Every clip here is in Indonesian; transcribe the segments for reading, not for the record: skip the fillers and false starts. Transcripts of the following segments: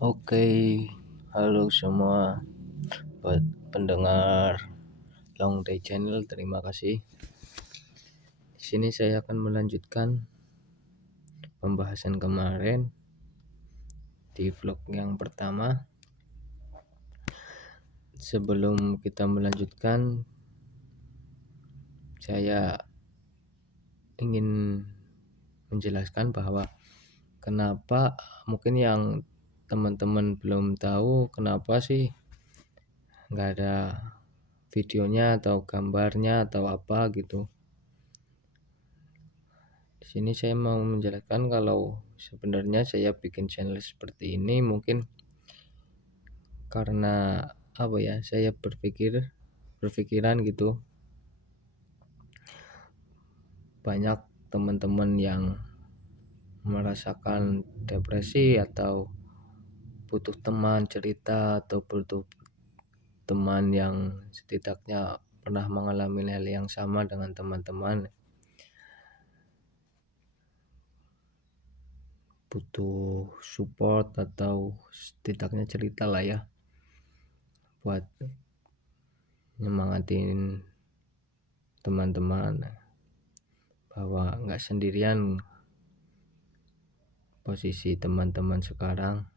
Oke, halo semua buat pendengar Long Day Channel, terima kasih. Di sini saya akan melanjutkan pembahasan kemarin di vlog yang pertama. Sebelum kita melanjutkan, saya ingin menjelaskan bahwa kenapa mungkin yang teman-teman belum tahu kenapa sih nggak ada videonya atau gambarnya atau apa gitu. Di sini saya mau menjelaskan kalau sebenarnya saya bikin channel seperti ini mungkin karena saya berpikiran gitu, banyak teman-teman yang merasakan depresi atau butuh teman cerita atau butuh teman yang setidaknya pernah mengalami hal yang sama dengan teman-teman, butuh support atau setidaknya cerita lah ya buat nyemangatin teman-teman bahwa nggak sendirian posisi teman-teman sekarang.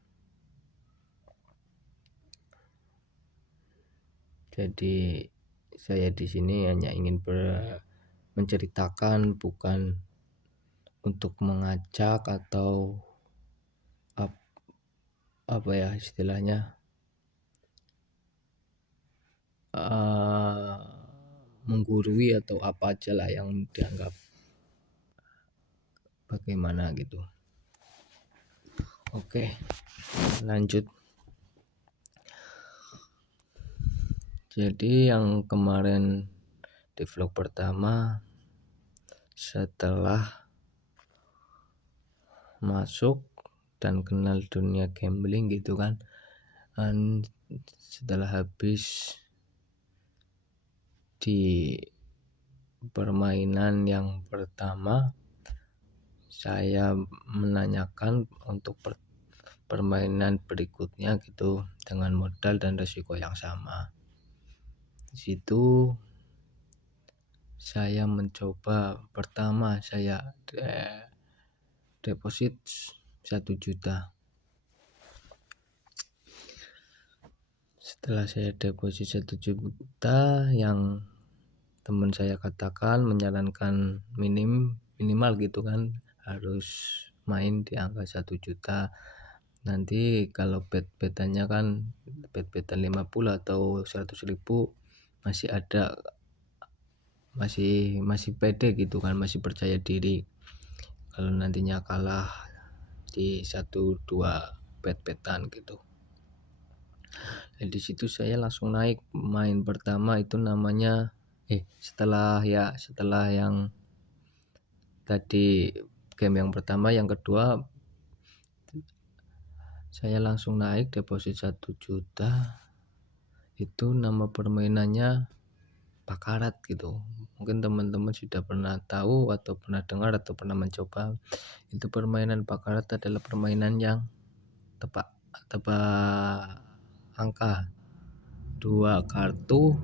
Jadi saya di sini hanya ingin menceritakan, bukan untuk mengajak atau istilahnya menggurui atau apa aja lah yang dianggap bagaimana gitu. Oke, lanjut. Jadi yang kemarin di vlog pertama, setelah masuk dan kenal dunia gambling gitu kan, dan setelah habis di permainan yang pertama, saya menanyakan untuk permainan berikutnya gitu dengan modal dan risiko yang sama. Di situ saya mencoba, pertama saya deposit 1 juta. Setelah saya deposit 1 juta, yang teman saya katakan menyarankan minimal gitu kan harus main di angka 1 juta. Nanti kalau bet-betannya kan bet-betan 50 atau 100.000 masih ada, masih pede gitu kan, masih percaya diri kalau nantinya kalah di 1-2 bet-betan gitu. Dan di situ saya langsung naik main pertama itu namanya setelah yang tadi game yang pertama, yang kedua saya langsung naik deposit 1 juta. Itu nama permainannya bakarat gitu. Mungkin teman-teman sudah pernah tahu atau pernah dengar atau pernah mencoba. Itu permainan bakarat adalah permainan yang tebak angka, 2 kartu,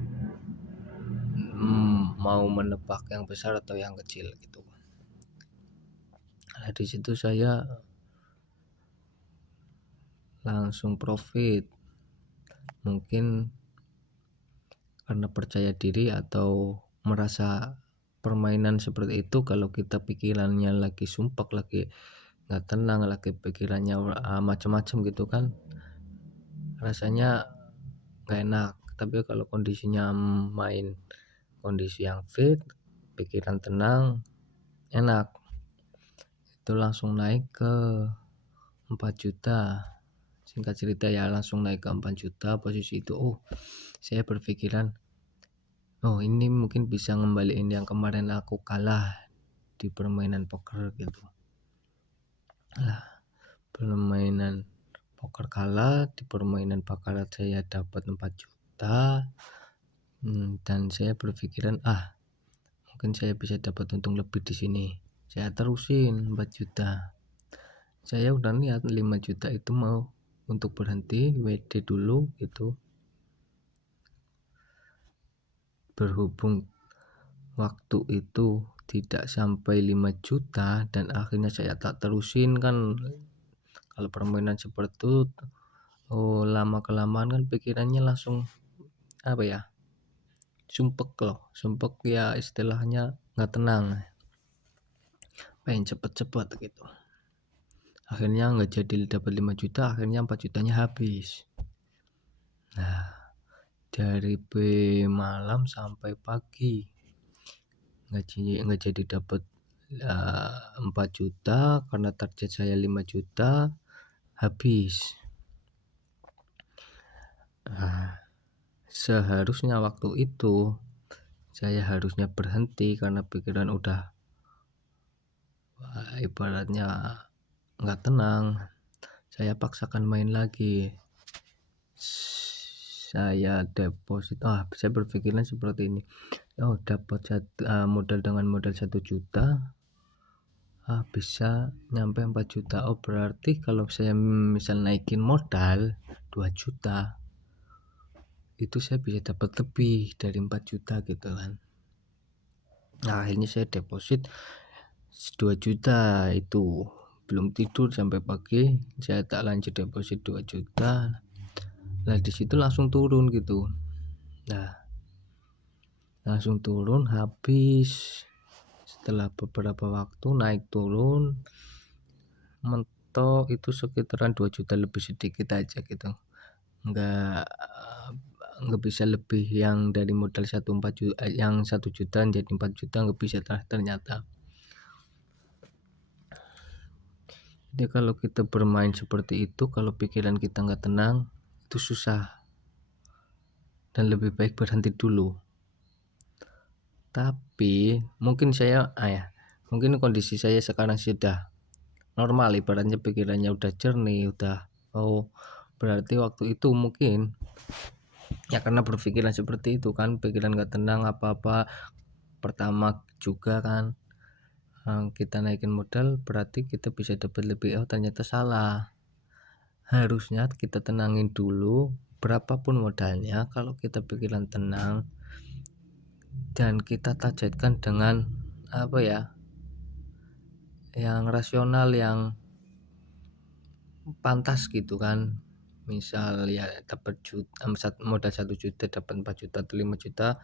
mau menebak yang besar atau yang kecil gitu. Nah, di situ saya langsung profit, mungkin karena percaya diri atau merasa permainan seperti itu kalau kita pikirannya lagi sumpek, lagi nggak tenang, lagi pikirannya macam-macam gitu kan, rasanya nggak enak. Tapi kalau kondisinya main kondisi yang fit, pikiran tenang, enak. Itu langsung naik ke 4 juta. Singkat cerita ya, langsung naik ke 4 juta. Posisi itu saya berpikiran, ini mungkin bisa ngembaliin yang kemarin aku kalah di permainan poker gitu. Permainan poker kalah, di permainan bakarat saya dapat 4 juta. Dan saya berpikiran mungkin saya bisa dapat untung lebih di sini. Saya terusin 4 juta. Saya udah niat 5 juta itu mau untuk berhenti WD dulu gitu. Berhubung waktu itu tidak sampai 5 juta dan akhirnya saya tak terusin kan, kalau permainan seperti itu lama kelamaan kan pikirannya langsung sumpek ya, istilahnya nggak tenang, pengen cepet-cepet gitu. Akhirnya nggak jadi dapat 5 juta, akhirnya 4 jutanya habis. Nah, dari malam sampai pagi nggak jadi dapat 4 juta karena target saya 5 juta habis. Nah, seharusnya waktu itu saya harusnya berhenti karena pikiran udah ibaratnya nggak tenang. Saya paksakan main lagi. Saya deposit, saya berpikirnya seperti ini, dapat modal dengan modal 1 juta, bisa nyampe 4 juta. Berarti kalau saya misal naikin modal 2 juta itu saya bisa dapat lebih dari 4 juta gitu kan. Nah, akhirnya saya deposit 2 juta itu, belum tidur sampai pagi saya tak lanjut deposit 2 juta. Nah, di situ langsung turun gitu. Nah, langsung turun habis. Setelah beberapa waktu naik turun, mentok itu sekitaran 2 juta lebih sedikit aja gitu. Nggak bisa lebih yang dari modal 1 juta yang 1 juta jadi 4 juta, nggak bisa ternyata. Jadi kalau kita bermain seperti itu, kalau pikiran kita nggak tenang, itu susah dan lebih baik berhenti dulu. Tapi mungkin mungkin kondisi saya sekarang sudah normal, ibaratnya pikirannya udah jernih, berarti waktu itu mungkin ya karena berpikiran seperti itu kan, pikiran nggak tenang apa-apa. Pertama juga kan kita naikin modal berarti kita bisa dapat lebih, ternyata salah. Harusnya kita tenangin dulu berapapun modalnya. Kalau kita pikiran tenang dan kita targetkan dengan yang rasional, yang pantas gitu kan, misal ya dapat modal 1 juta dapat 4 juta atau 5 juta,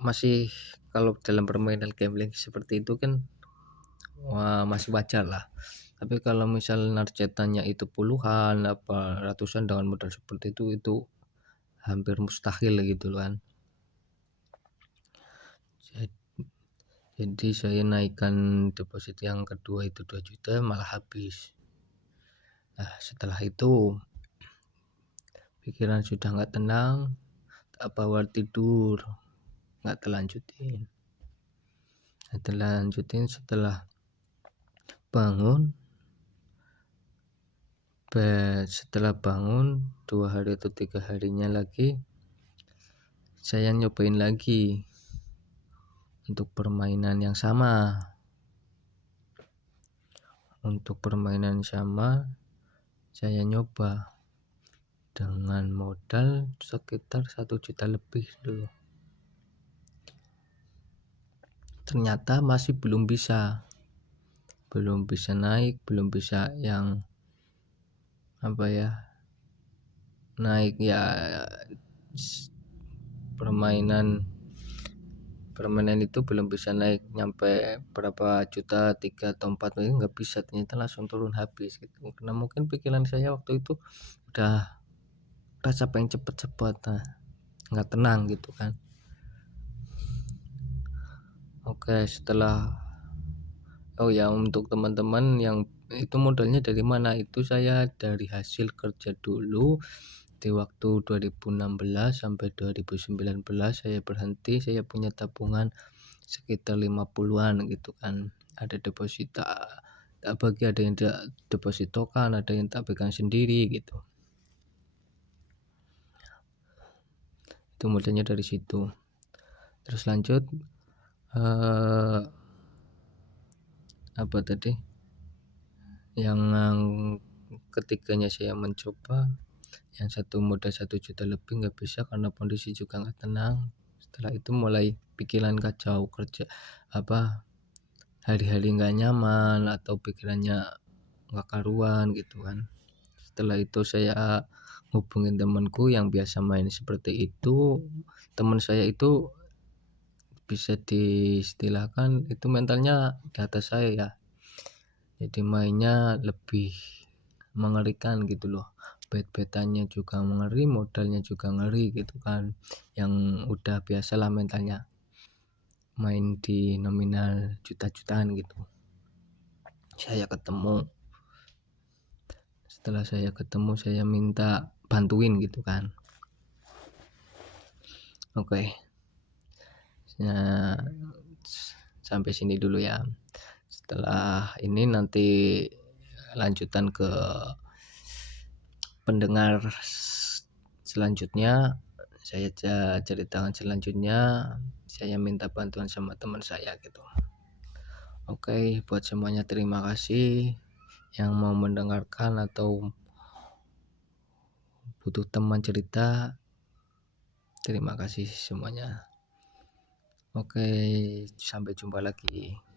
masih kalau dalam permainan gambling seperti itu kan masih wajar lah. Tapi kalau misal targetannya itu puluhan ratusan dengan modal seperti itu hampir mustahil gitu kan. Jadi saya naikkan deposit yang kedua itu 2 juta malah habis. Nah, setelah itu pikiran sudah nggak tenang, tak bawa tidur, nggak terlanjutin. Setelah bangun 2 hari atau 3 harinya lagi saya nyobain lagi untuk permainan yang sama. Untuk permainan sama saya nyoba dengan modal sekitar 1 juta lebih dulu. Ternyata masih belum bisa naik, belum bisa yang naik ya. Permainan itu belum bisa naik nyampe berapa juta, 3 atau 4, nggak bisa, ternyata langsung turun habis gitu. Karena mungkin pikiran saya waktu itu udah rasa pengen cepet-cepet, nggak tenang gitu kan. Oke, setelah untuk teman-teman yang itu modalnya dari mana, itu saya dari hasil kerja dulu di waktu 2016 sampai 2019 saya berhenti. Saya punya tabungan sekitar 50-an gitu kan, ada deposita bagi, ada yang depositokan, ada yang tak pegang sendiri gitu. Itu modalnya dari situ. Terus lanjut yang ketiganya saya mencoba, yang satu modal 1 juta lebih nggak bisa karena kondisi juga nggak tenang. Setelah itu mulai pikiran kacau, hari-hari nggak nyaman atau pikirannya nggak karuan gitu kan. Setelah itu saya hubungin temanku yang biasa main seperti itu. Teman saya itu bisa diistilahkan itu mentalnya di atas saya ya. Jadi mainnya lebih mengerikan gitu loh. Bet-betannya juga ngeri, modalnya juga ngeri gitu kan. Yang udah biasalah mentalnya main di nominal juta-jutaan gitu. Setelah saya ketemu saya minta bantuin gitu kan. Oke. Nah, sampai sini dulu ya. Setelah ini nanti lanjutan ke pendengar selanjutnya, saya ceritakan selanjutnya, saya minta bantuan sama teman saya gitu. Oke, buat semuanya terima kasih yang mau mendengarkan atau butuh teman cerita, terima kasih semuanya. Oke, sampai jumpa lagi.